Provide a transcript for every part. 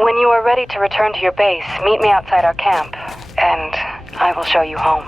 When you are ready to return to your base, meet me outside our camp, and I will show you home.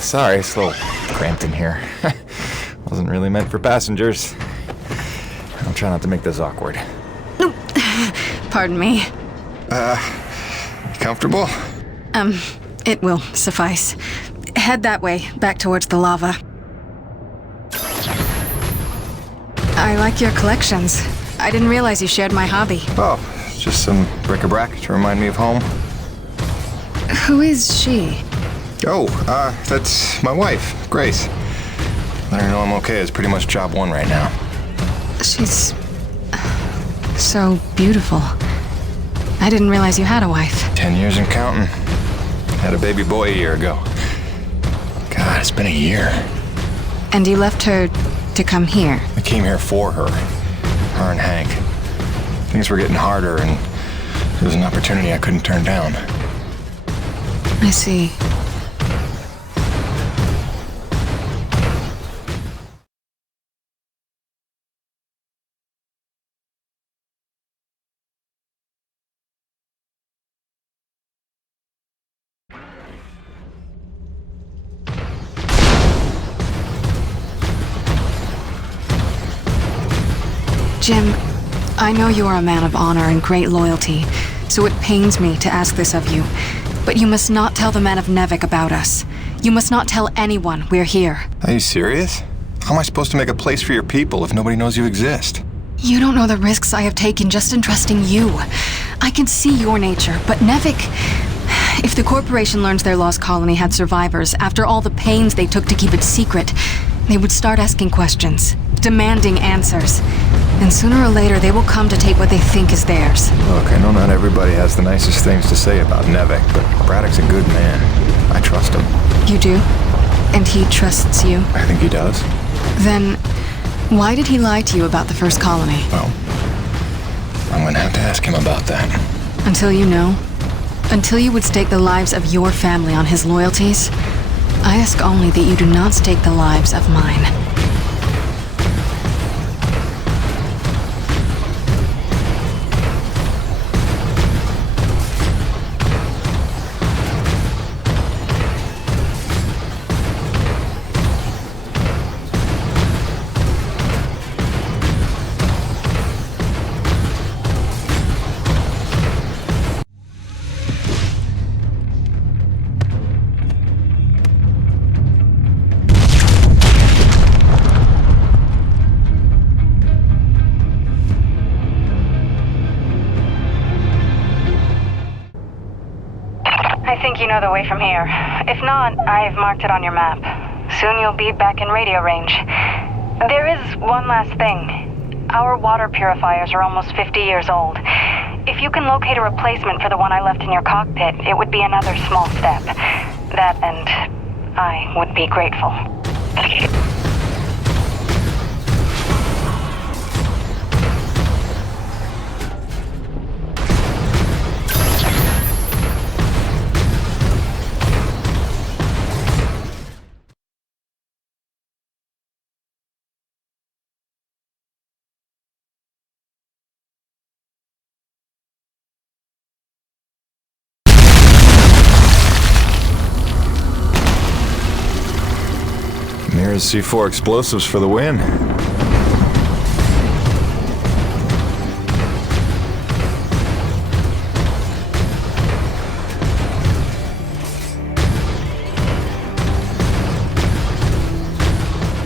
Sorry, it's a little cramped in here. Wasn't really meant for passengers. I'll try not to make this awkward. Pardon me. Comfortable? It will suffice. Head that way, back towards the lava. I like your collections. I didn't realize you shared my hobby. Oh, just some bric-a-brac to remind me of home. Who is she? Oh, that's my wife, Grace. Let her know I'm okay. It's pretty much job one right now. She's so beautiful. I didn't realize you had a wife. 10 years and counting. Had a baby boy a year ago. God, it's been a year. And you left her to come here? I came here for her. Her and Hank. Things were getting harder, and it was an opportunity I couldn't turn down. I see. Jim, I know you are a man of honor and great loyalty, so it pains me to ask this of you. But you must not tell the men of Nevik about us. You must not tell anyone we're here. Are you serious? How am I supposed to make a place for your people if nobody knows you exist? You don't know the risks I have taken just in trusting you. I can see your nature, but Nevik... If the corporation learns their lost colony had survivors, after all the pains they took to keep it secret, they would start asking questions, demanding answers. And sooner or later, they will come to take what they think is theirs. Look, I know not everybody has the nicest things to say about Nevik, but Braddock's a good man. I trust him. You do? And he trusts you? I think he does. Then, why did he lie to you about the first colony? Well, I'm gonna have to ask him about that. Until you know? Until you would stake the lives of your family on his loyalties? I ask only that you do not stake the lives of mine. I think you know the way from here. If not, I've marked it on your map. Soon you'll be back in radio range. There is one last thing. Our water purifiers are almost 50 years old. If you can locate a replacement for the one I left in your cockpit, it would be another small step. That and I would be grateful. Mirror's C4 explosives for the win.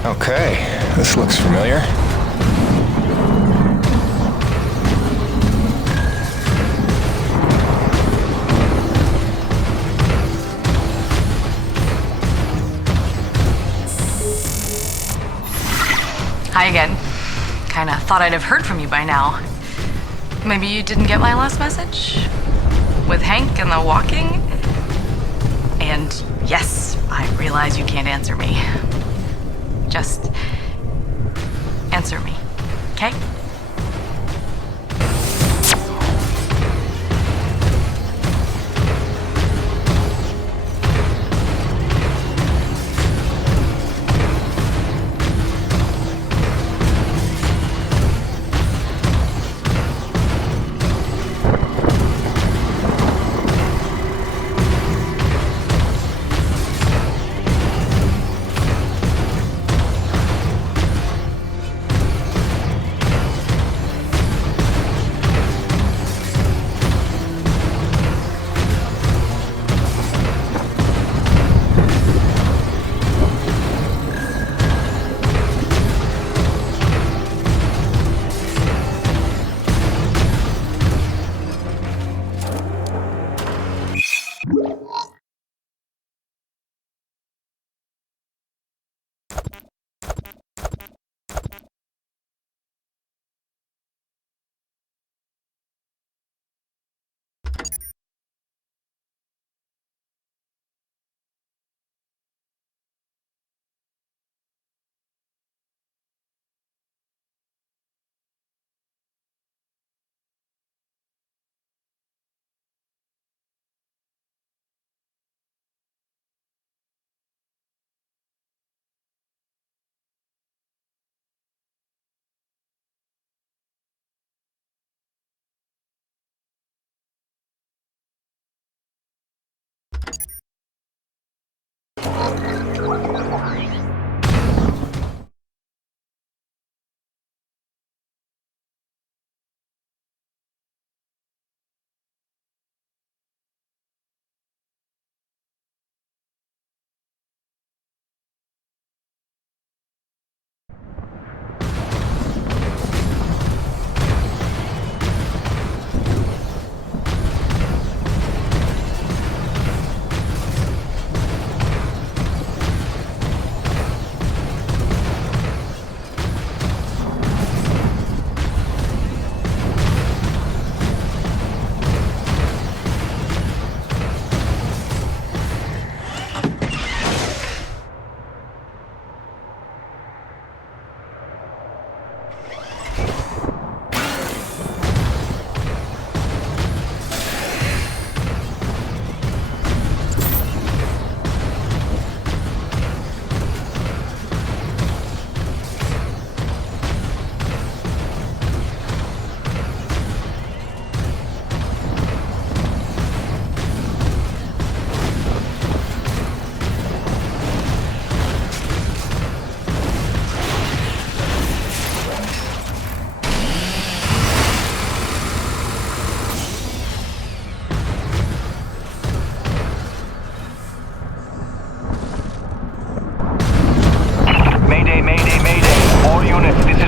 Okay, this looks familiar. Hi again. Kinda thought I'd have heard from you by now. Maybe you didn't get my last message? With Hank and the walking? And yes, I realize you can't answer me. Just answer me, okay?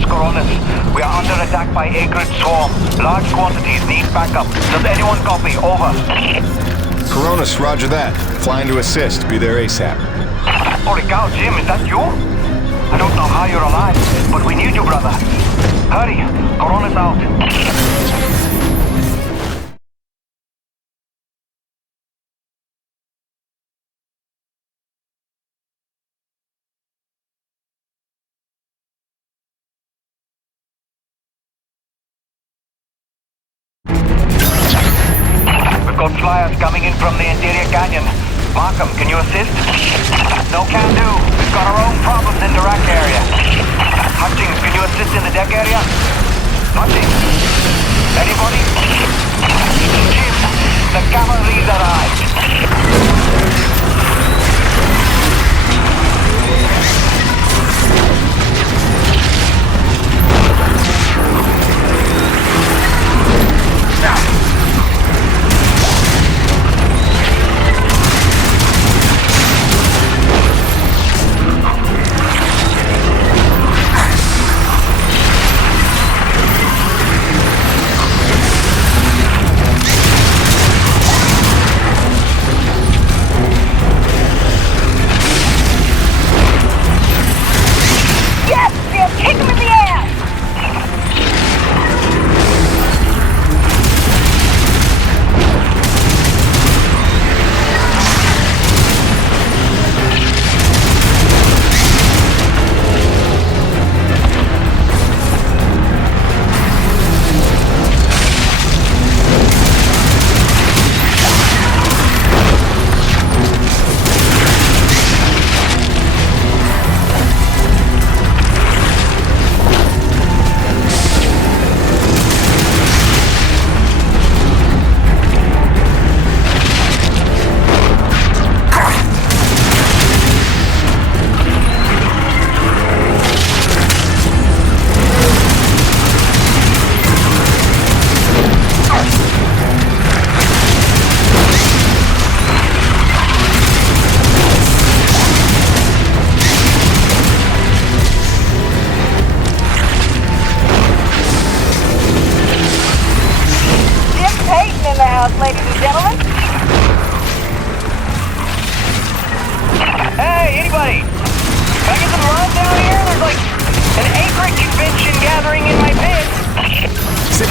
Coronis. We are under attack by acrid swarm. Large quantities need backup. Does anyone copy? Over. Coronis, roger that. Flying to assist. Be there ASAP. Holy cow, Jim, is that you? I don't know how you're alive, but we need you, brother. Hurry. Coronis out. Got flyers coming in from the interior canyon. Markham, can you assist? No can do. We've got our own problems in the rack area. Hutchings, can you assist in the deck area? Hutchings? Anybody? Jim, the cavalry's arrived.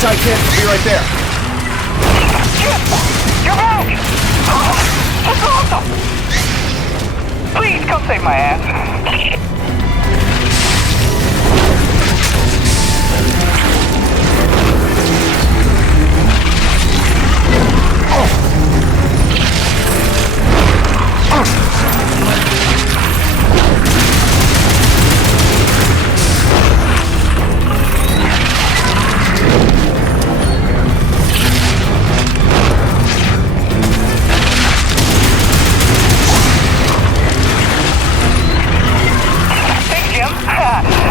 inside kit. Be right there. Jim! You're back! That's awesome! Please come save my ass.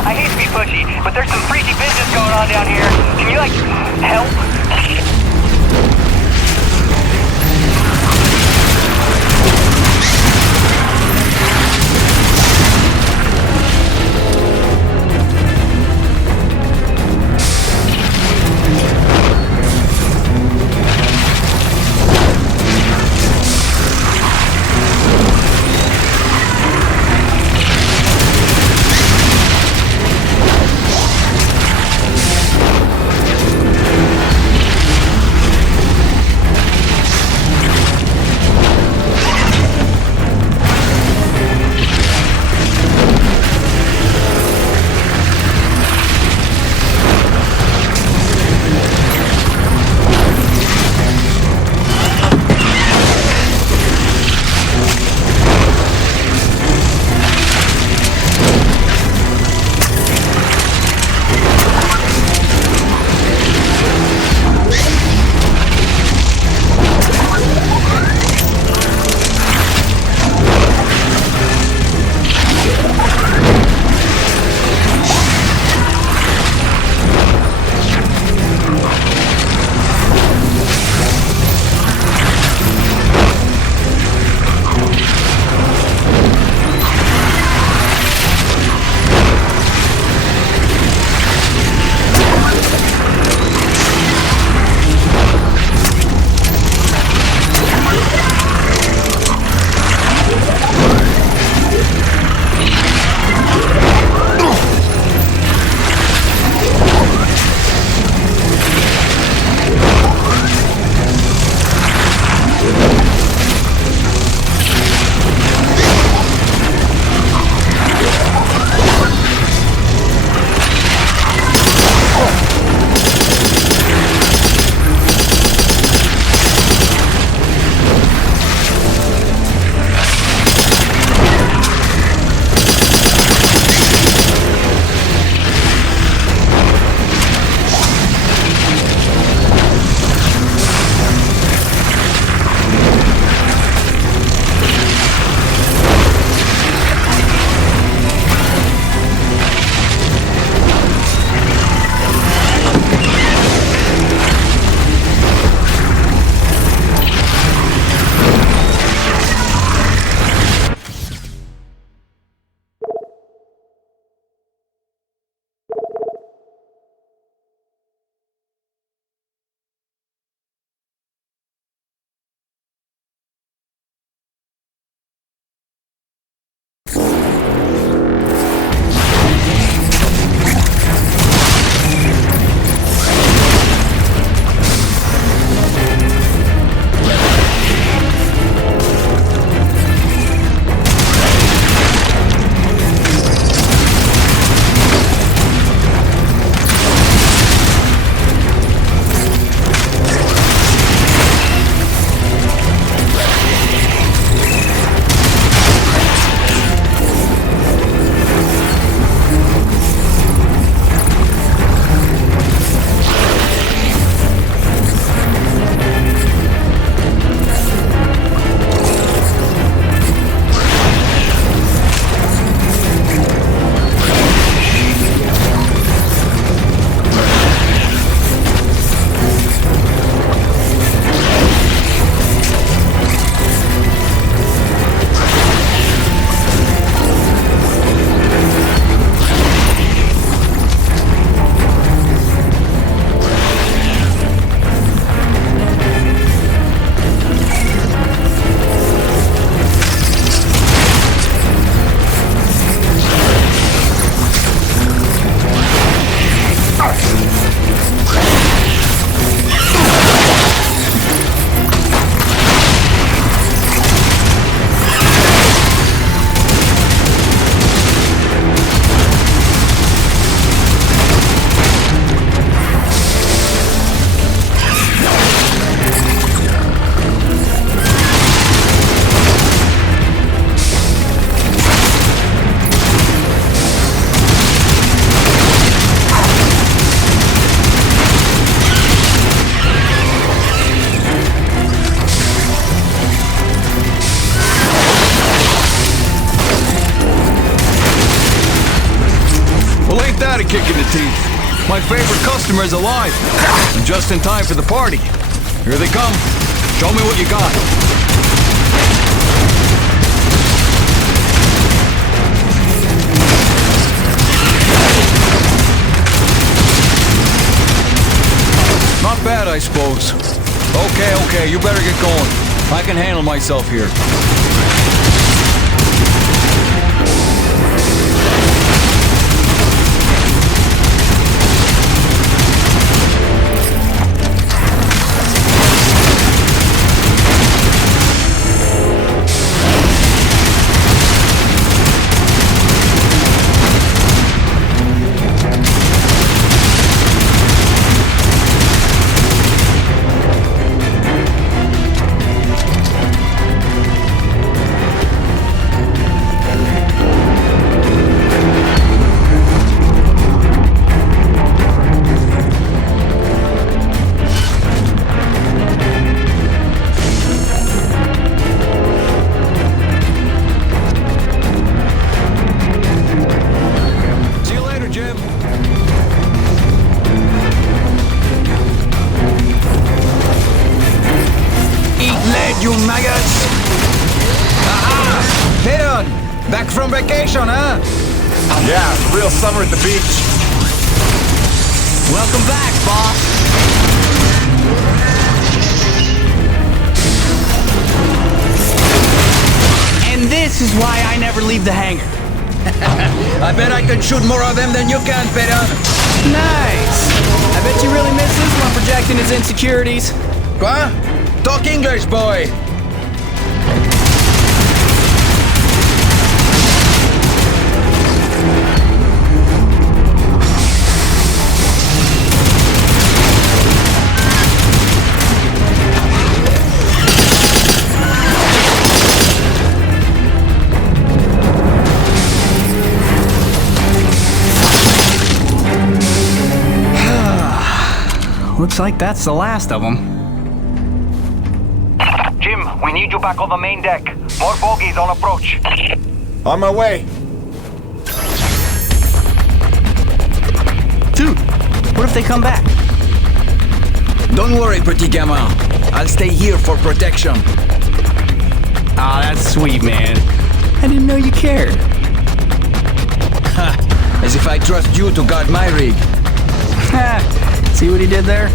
I hate to be pushy, but there's some freaky business going on down here. Can you, like, help? that a kick in the teeth? My favorite customer is alive. And just in time for the party. Here they come. Show me what you got. Not bad, I suppose. Okay, you better get going. I can handle myself here. You maggots! Aha! Peyton! Back from vacation, huh? Yeah, real summer at the beach. Welcome back, boss! And this is why I never leave the hangar. I bet I can shoot more of them than you can, Peyton. Nice! I bet you really miss this one projecting his insecurities. What? Talk English, boy! Looks like that's the last of them. Jim, we need you back on the main deck. More bogies on approach. On my way. Dude, what if they come back? Don't worry, petit gamin. I'll stay here for protection. Aw, that's sweet, man. I didn't know you cared. Ha! As if I trust you to guard my rig. Ha! See what he did there?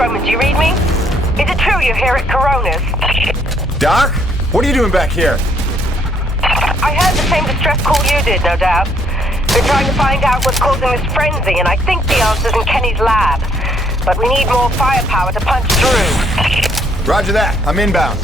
Roman, do you read me? Is it true you're here at Coronis? Doc? What are you doing back here? I heard the same distress call you did, no doubt. We're trying to find out what's causing this frenzy, and I think the answer's in Kenny's lab. But we need more firepower to punch through. Roger that. I'm inbound.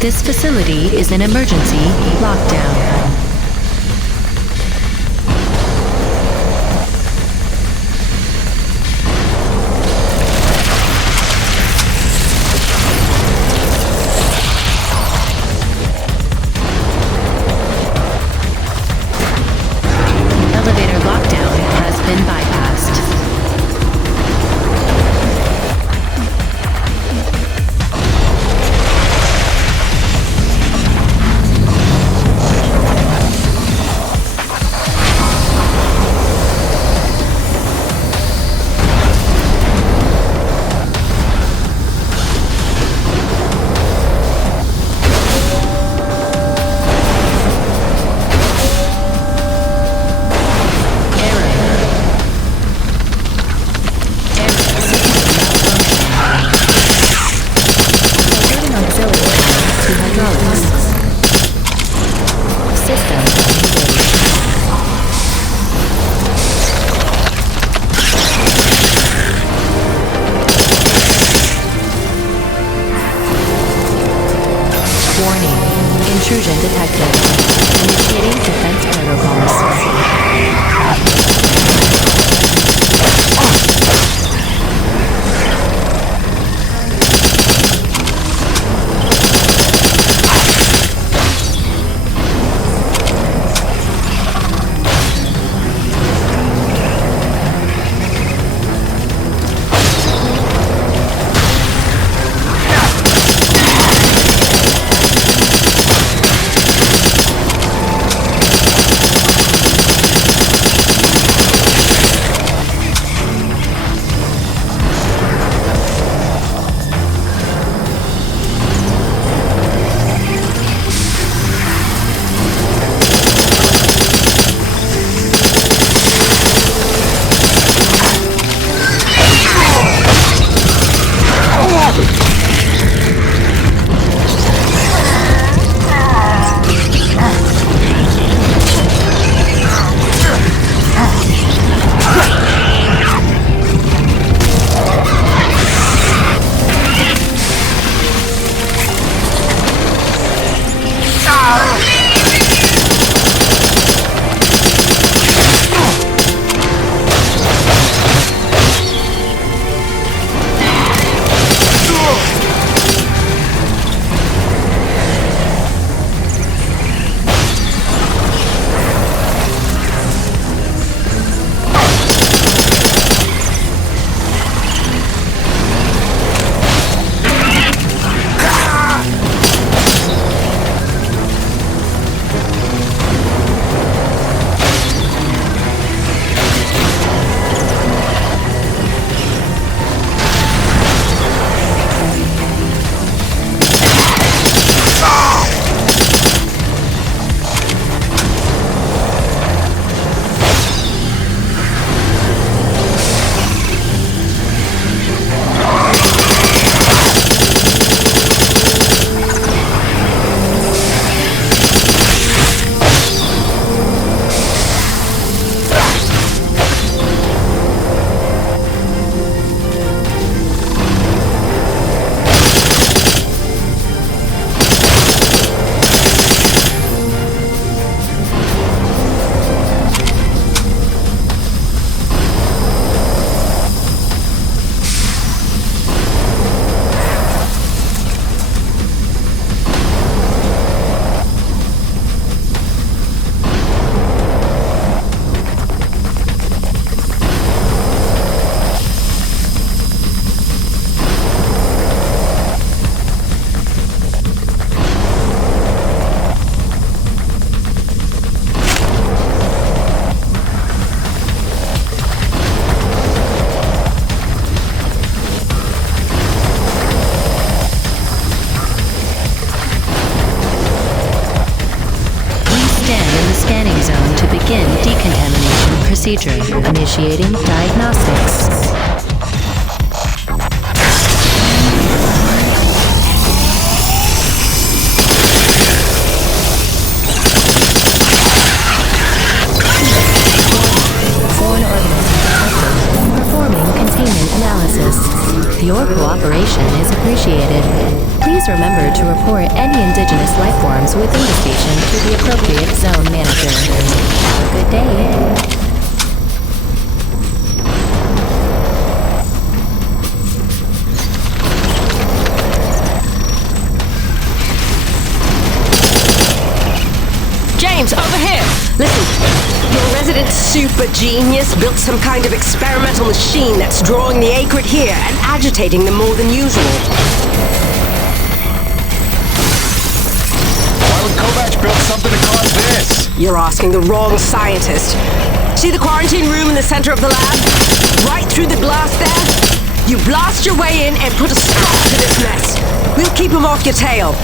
This facility is an emergency lockdown. Elevator lockdown has been bypassed. System engaged. Warning. Intrusion detected. Initiating defense protocols. Procedure. Initiating diagnostics. Foreign organism detected. Performing containment analysis. Your cooperation is appreciated. Please remember to report any indigenous life forms within the station to the appropriate zone manager. Have a good day. Over here! Listen, your resident super genius built some kind of experimental machine that's drawing the acrid here and agitating them more than usual. Why would Kovacs build something to cause this? You're asking the wrong scientist. See the quarantine room in the center of the lab? Right through the blast there? You blast your way in and put a stop to this mess. We'll keep him off your tail.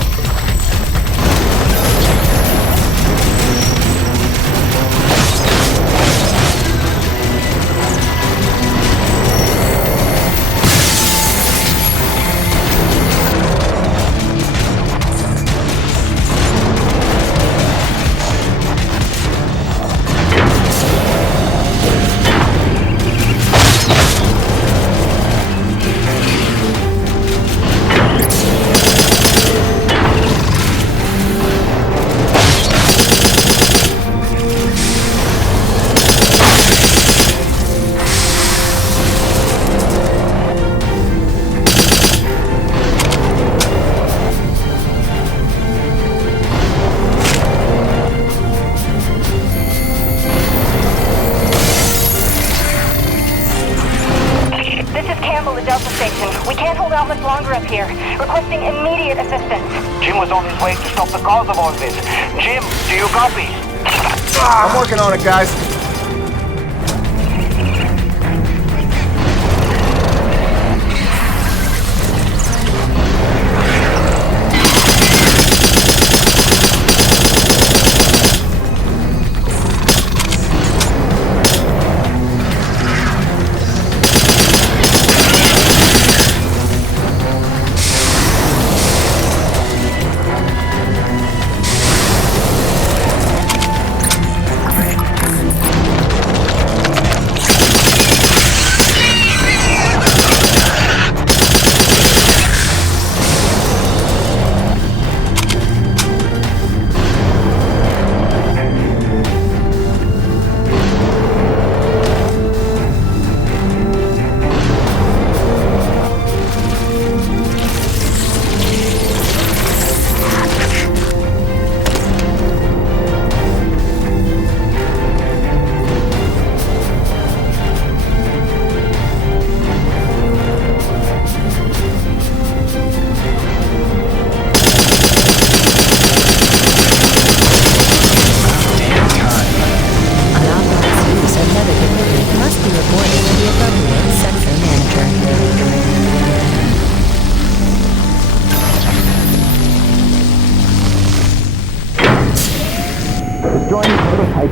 longer up here, requesting immediate assistance. Jim was on his way to stop the cause of all this. Jim, do you copy? I'm working on it, guys.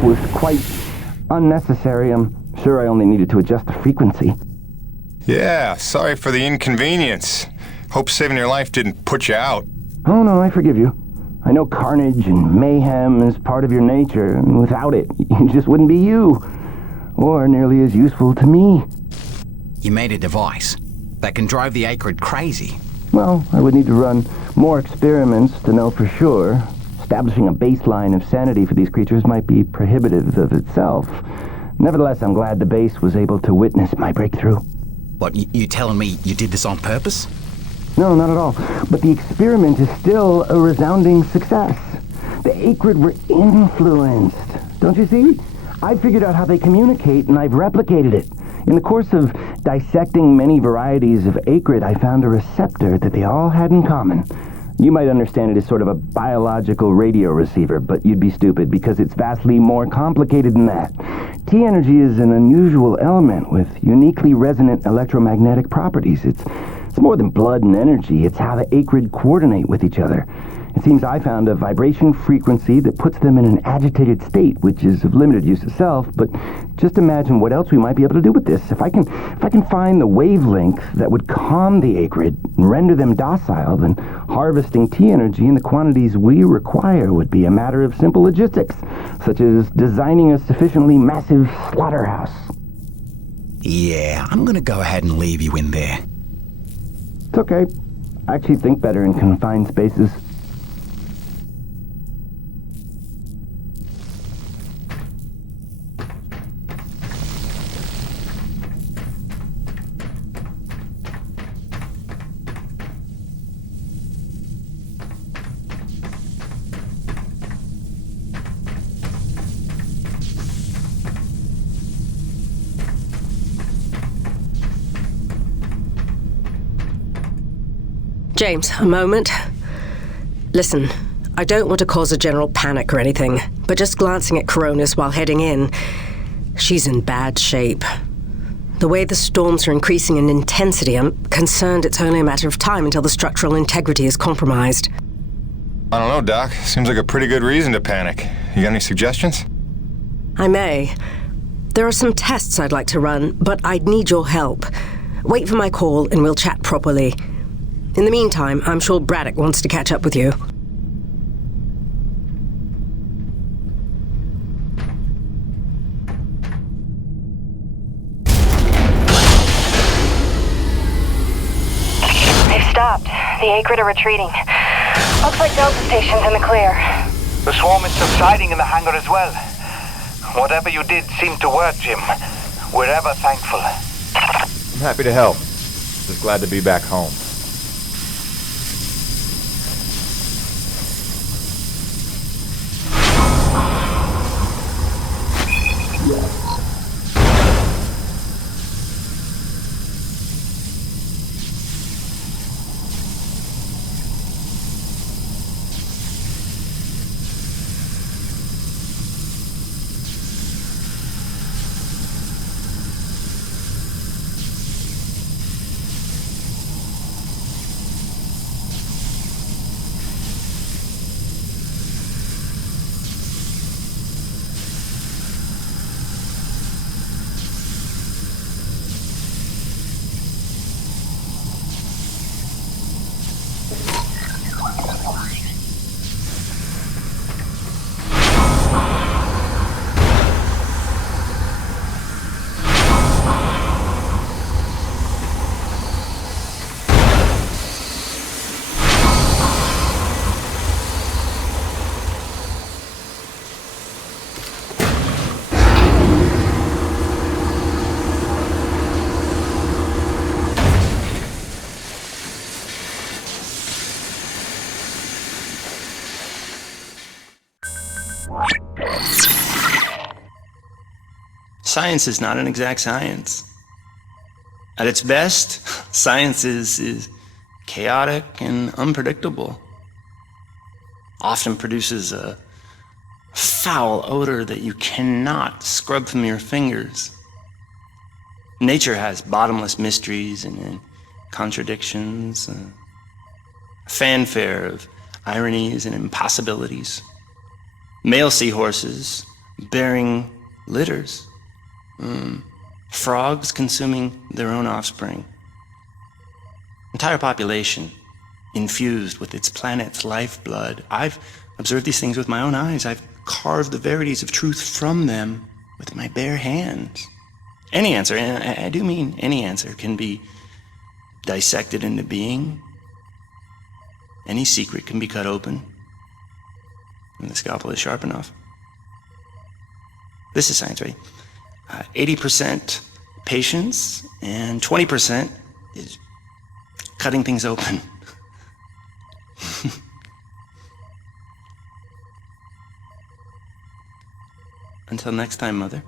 Was quite unnecessary. I'm sure I only needed to adjust the frequency. Yeah, sorry for the inconvenience. Hope saving your life didn't put you out. Oh no, I forgive you. I know carnage and mayhem is part of your nature, and without it, you just wouldn't be you. Or nearly as useful to me. You made a device that can drive the Acrid crazy. Well, I would need to run more experiments to know for sure. Establishing a baseline of sanity for these creatures might be prohibitive of itself. Nevertheless, I'm glad the base was able to witness my breakthrough. What, you telling me you did this on purpose? No, not at all. But the experiment is still a resounding success. The Acrid were influenced. Don't you see? I figured out how they communicate, and I've replicated it. In the course of dissecting many varieties of Acrid, I found a receptor that they all had in common. You might understand it as sort of a biological radio receiver, but you'd be stupid because it's vastly more complicated than that. T-energy is an unusual element with uniquely resonant electromagnetic properties. It's more than blood and energy. It's how the Acrid coordinate with each other. It seems I found a vibration frequency that puts them in an agitated state, which is of limited use itself, but just imagine what else we might be able to do with this. If I can find the wavelength that would calm the Acrid and render them docile, then harvesting T-energy in the quantities we require would be a matter of simple logistics, such as designing a sufficiently massive slaughterhouse. Yeah, I'm gonna go ahead and leave you in there. It's okay. I actually think better in confined spaces. James, a moment. Listen, I don't want to cause a general panic or anything, but just glancing at Coronis while heading in, she's in bad shape. The way the storms are increasing in intensity, I'm concerned it's only a matter of time until the structural integrity is compromised. I don't know, Doc. Seems like a pretty good reason to panic. You got any suggestions? I may. There are some tests I'd like to run, but I'd need your help. Wait for my call and we'll chat properly. In the meantime, I'm sure Braddock wants to catch up with you. They've stopped. The Acrid are retreating. Looks like Delta Station's in the clear. The swarm is subsiding in the hangar as well. Whatever you did seemed to work, Jim. We're ever thankful. I'm happy to help. Just glad to be back home. Science is not an exact science. At its best, science is chaotic and unpredictable. Often produces a foul odor that you cannot scrub from your fingers. Nature has bottomless mysteries and contradictions, a fanfare of ironies and impossibilities. Male seahorses bearing litters. Frogs consuming their own offspring. Entire population infused with its planet's lifeblood. I've observed these things with my own eyes. I've carved the verities of truth from them with my bare hands. Any answer, and I do mean any answer, can be dissected into being. Any secret can be cut open when the scalpel is sharp enough. This is science, right? 80% patience and 20% is cutting things open. Until next time, Mother.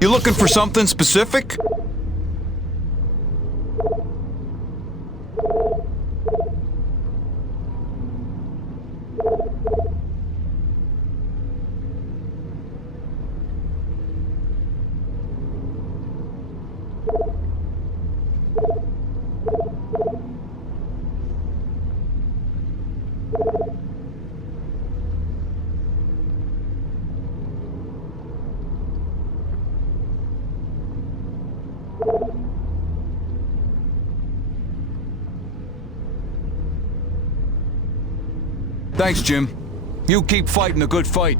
You looking for something specific? Thanks, Jim. You keep fighting a good fight.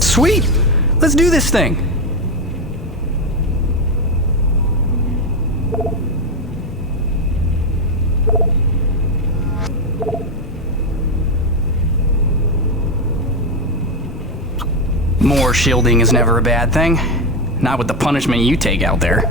Sweet! Let's do this thing! More shielding is never a bad thing. Not with the punishment you take out there.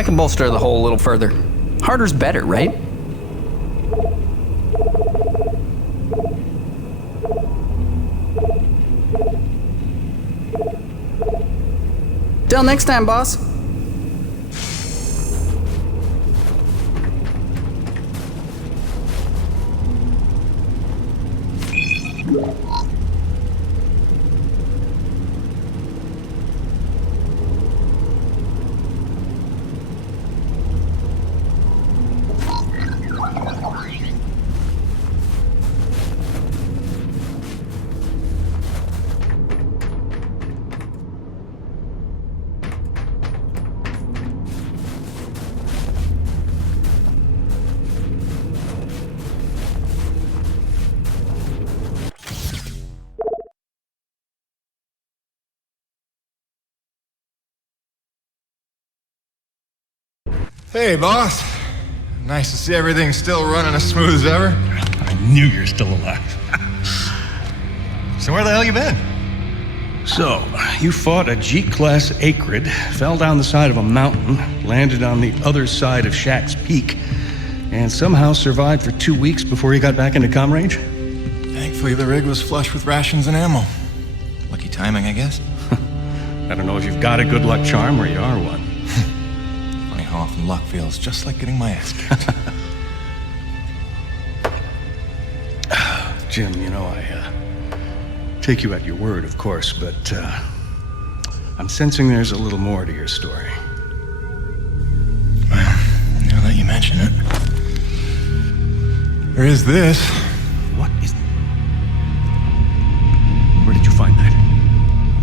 I can bolster the hole a little further. Harder's better, right? Till next time, boss. Hey, boss. Nice to see everything still running as smooth as ever. I knew you're still alive. So where the hell you been? So, you fought a G-class acrid, fell down the side of a mountain, landed on the other side of Shack's Peak, and somehow survived for 2 weeks before you got back into comm range? Thankfully, the rig was flush with rations and ammo. Lucky timing, I guess. I don't know if you've got a good luck charm or you are one. Funny how often luck feels just like getting my ass kicked. Jim, you know, I take you at your word, of course, but I'm sensing there's a little more to your story. Well, now that you mention it, there is this. What is... Where did you find that?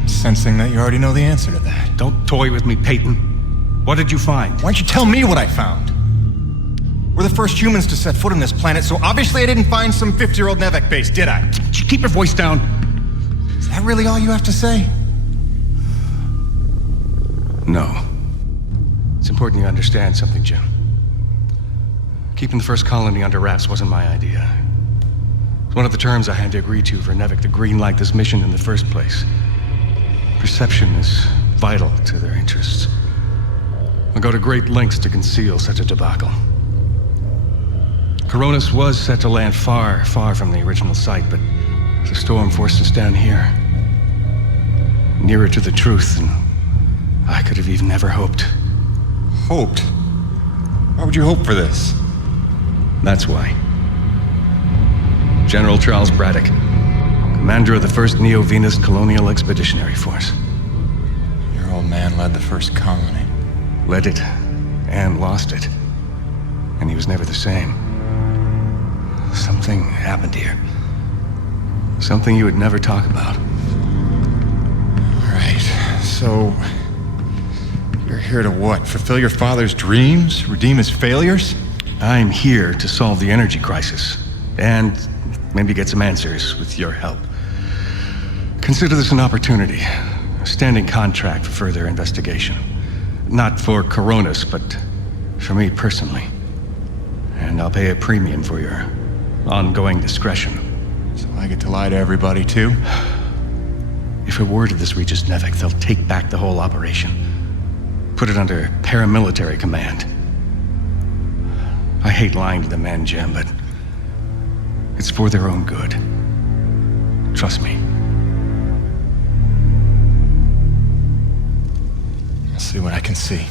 I'm sensing that you already know the answer to that. Don't toy with me, Peyton. What did you find? Why don't you tell me what I found? We're the first humans to set foot on this planet, so obviously I didn't find some 50-year-old Nevek base, did I? Keep your voice down. Is that really all you have to say? No. It's important you understand something, Jim. Keeping the first colony under wraps wasn't my idea. It's one of the terms I had to agree to for Nevek to greenlight this mission in the first place. Perception is vital to their interests. I'll go to great lengths to conceal such a debacle. Coronus was set to land far, far from the original site, but the storm forced us down here. Nearer to the truth than I could have even ever hoped. Hoped? Why would you hope for this? That's why. General Charles Braddock, commander of the 1st Neo Venus Colonial Expeditionary Force. Your old man led the first colony. Led it, and lost it. And he was never the same. Something happened here. Something you would never talk about. All right, so... you're here to what? Fulfill your father's dreams? Redeem his failures? I'm here to solve the energy crisis. And maybe get some answers with your help. Consider this an opportunity. A standing contract for further investigation. Not for Coronus, but for me personally. And I'll pay a premium for your ongoing discretion. So I get to lie to everybody, too? If a word of this reaches Nevek, they'll take back the whole operation. Put it under paramilitary command. I hate lying to the men, Jim, but it's for their own good. Trust me. I'll see what I can see.